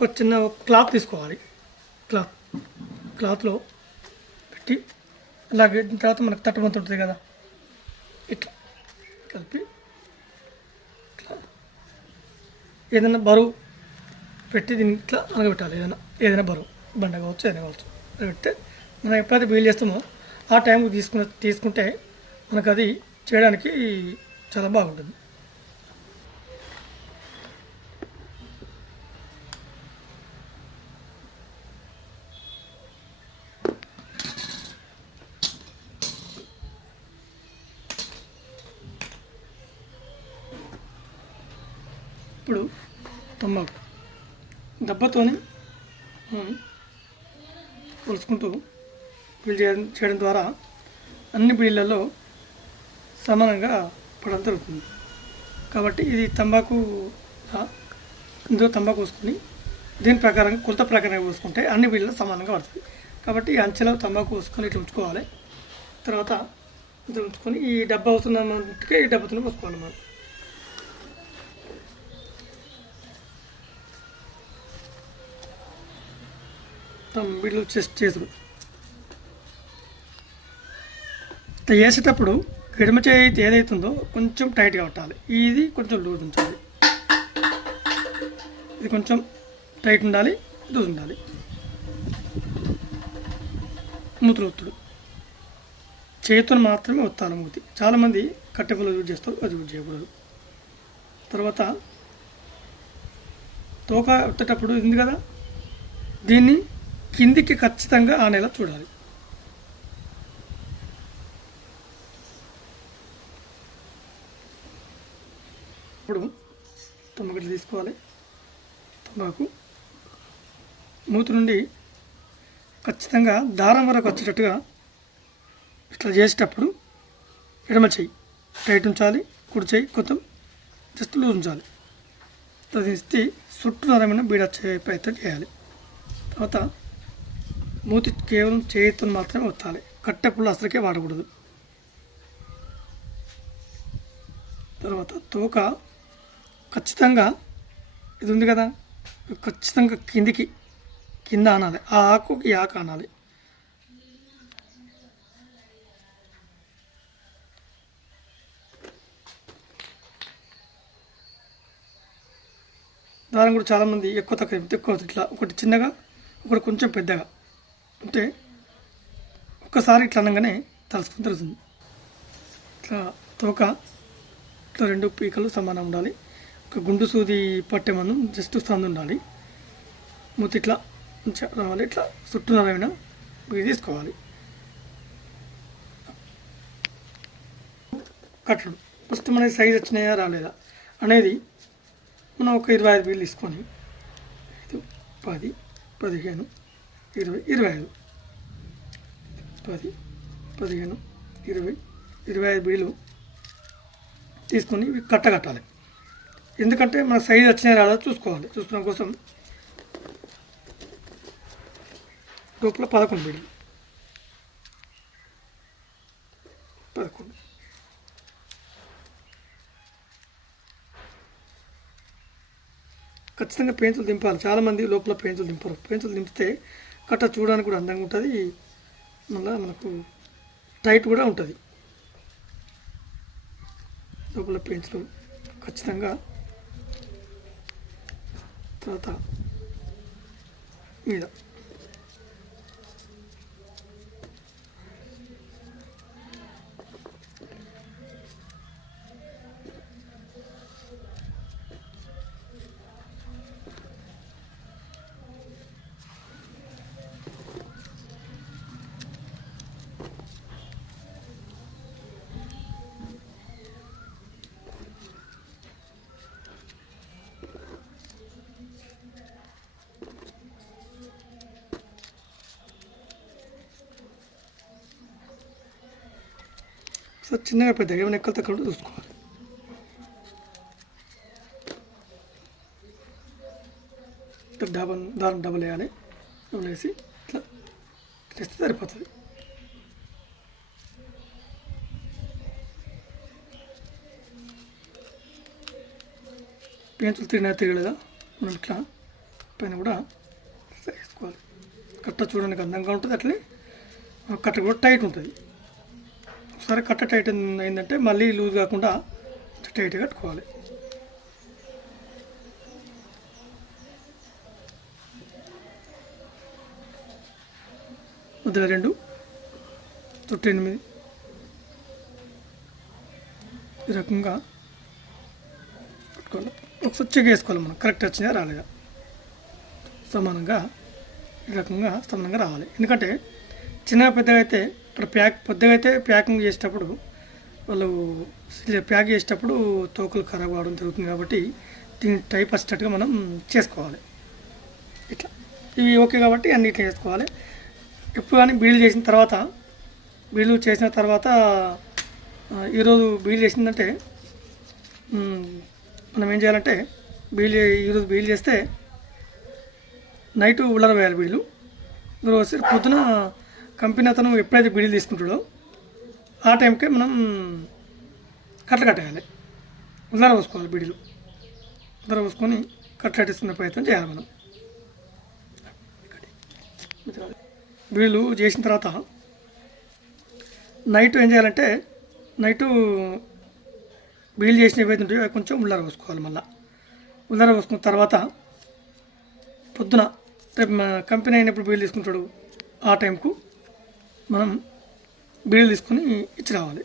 ఒక చిన్న క్లాత్ తీసుకోవాలి. క్లాత్లో పెట్టి అలాగే తర్వాత మనకు తట్టబంత ఉంటుంది కదా, ఇట్లా కలిపి ఇట్లా ఏదైనా బరువు పెట్టి దీన్ని ఇట్లా అనగబెట్టాలి. ఏదైనా బరువు బండ కావచ్చు, ఏదైనా కావచ్చు, అది పెడితే మనం ఎప్పుడైతే బీల్ చేస్తామో ఆ టైంకి తీసుకుంటే మనకు అది చేయడానికి చాలా బాగుంటుంది. ఇప్పుడు తమ్మాకు దెబ్బతోని కొలుసుకుంటూ బీల్ చేయడం ద్వారా అన్ని బీళ్ళల్లో సమానంగా పడడం జరుగుతుంది. కాబట్టి ఇది తంబాకు, ఇందులో తంబాకు పోసుకొని దీని ప్రకారంగా కొలత ప్రకారంగా పోసుకుంటే అన్ని బీళ్ళలో సమానంగా పడుతుంది. కాబట్టి ఈ అంచెలో తంబాకు పోసుకొని ఇట్లా ఉంచుకోవాలి. తర్వాత ఇట్లా ఉంచుకొని ఈ డబ్బా అవుతున్న మట్టుకే ఈ డబ్బాతో పోసుకోవాలి. మనం వీళ్ళు చేసుడు ఇట్లా వేసేటప్పుడు ఎడమ చేయి ఏదైతుందో కొంచెం టైట్గా పట్టాలి. ఇది కొంచెం లూజ్ ఉంచాలి. ఇది కొంచెం టైట్ ఉండాలి, లూజ్ ఉండాలి. మూతులు ఒత్తుడు చేతితో మాత్రమే ఒత్తాలి. మూతి చాలామంది కట్టెపుల్ల యూజ్ చేస్తారు, అది యూజ్ చేయకూడదు. తర్వాత తోక ఒత్తేటప్పుడు ఉంది కదా, దీన్ని కిందికి ఖచ్చితంగా ఆనేలా చూడాలి. ఇప్పుడు తంబాకు తీసుకోవాలి. తంబాకు మూతి నుండి ఖచ్చితంగా దారం వరకు వచ్చేటట్టుగా ఇట్లా చేసేటప్పుడు ఎడమ చెయ్యి టైట్ ఉంచాలి, కుడి చెయ్యి కొంచెం జస్ట్ లూజ్ ఉంచాలి. తీస్తే చుట్టూ నరమైన బీడ వచ్చే ప్రయత్నం చేయాలి. తర్వాత మూతి కేవలం చేతితో మాత్రమే ఒత్తాలి. కట్టె పుల్ల అసలుకే వాడకూడదు. తర్వాత తోక ఖచ్చితంగా ఇది ఉంది కదా, ఖచ్చితంగా కింద ఆనాలి. ఆ ఆకు ఈ ఆకు ఆనాలి. దారం కూడా చాలామంది ఎక్కువ ఇట్లా ఒకటి చిన్నగా, ఒకటి కొంచెం పెద్దగా అంటే ఒక్కసారి ఇట్లా అనగానే తలుసుకుని తెలుస్తుంది. ఇట్లా తోక ఇట్లా రెండు పీకలు సమానం ఉండాలి. ఒక గుండు సూది పట్టే మనం జస్ట్ సందు ఉండాలి. మూతి ఇట్లా రావాలి. ఇట్లా చుట్టూ నరమైన ఇది తీసుకోవాలి. కట్టడు ఫస్ట్ మనకి సైజ్ వచ్చినాయా రాలేదా అనేది మనం ఒక 25 బీళ్ళు తీసుకొని 5, 10, 15, 20, 25 10, 15, 20, 25 బీళ్ళు తీసుకొని కట్టాలి. ఎందుకంటే మన సైజ్ వచ్చినా రాదా చూసుకోవాలి. చూసుకోవడం కోసం లోపల 11 బీళ్ళు 11 ఖచ్చితంగా పెన్సిల్ దింపాలి. చాలామంది లోపల పెన్సిల్ దింపరు. పెన్సిల్ దింపితే కట్ట చూడడానికి కూడా అందంగా ఉంటుంది, మళ్ళీ మనకు టైట్ కూడా ఉంటుంది. లోపల పెన్సిల్ ఖచ్చితంగా తర్వాత మీద సో చిన్నగా పెద్దగా ఏమైనా ఎక్కలు తక్కువ చూసుకోవాలి. దారం డబల్ వేయాలి. డబల్ వేసి ఇట్లా వేస్తే సరిపోతుంది. పెన్సిల్ తిరగలేదా మనం ఇట్లా పైన కూడా సరి చేసుకోవాలి. కట్ట చూడడానికి అందంగా ఉంటుంది, అట్లనే కట్ట కూడా టైట్ ఉంటుంది. ఒకసారి కట్ట టైట్ అయిందంటే మళ్ళీ లూజ్ కాకుండా టైట్గా కట్టుకోవాలి. మధ్యలో 2 చుట్టూ 8 ఈ రకంగా పెట్టుకోవాలి. ఒకసారి చెక్ చేసుకోవాలి మనం కరెక్ట్ వచ్చిందా రాలేదా. సమానంగా ఈ రకంగా సమానంగా రావాలి. ఎందుకంటే చిన్న పెద్దగా అయితే ఇక్కడ పెద్దగా అయితే ప్యాకింగ్ చేసేటప్పుడు వాళ్ళు ప్యాక్ చేసేటప్పుడు తోకలు ఖరాబ్ అవడం జరుగుతుంది. కాబట్టి దీని టైప్ వచ్చేటట్టుగా మనం చేసుకోవాలి. ఇట్లా ఇవి ఓకే కాబట్టి అన్ని ఇట్లా చేసుకోవాలి. ఎప్పుడు కానీ బీడీలు చేసిన తర్వాత ఈరోజు బీడీలు చేసిందంటే మనం ఏం చేయాలంటే ఈరోజు బీడీలు చేస్తే నైటు ఉల్లర వేయాలి. బీడీలు పొద్దున కంపెనీ అతను ఎప్పుడైతే బీడీలు తీసుకుంటాడో ఆ టైంకే మనం కట్టేయాలి. ఉల్లర పోసుకోవాలి. బీడీలు ఉల్లర పోసుకొని కట్టేసుకునే ప్రయత్నం చేయాలి మనం. బీడీలు చేసిన తర్వాత నైట్ ఏం చేయాలంటే బీడీలు చేసిన ఏవైతే ఉంటాయో అవి కొంచెం ఉల్లర పోసుకోవాలి. మళ్ళీ ఉల్లర పోసుకున్న తర్వాత పొద్దున రేపు కంపెనీ అయినప్పుడు బీడీలు తీసుకుంటాడు ఆ టైంకు మనం బీడీలు తీసుకొని ఇచ్చి రావాలి.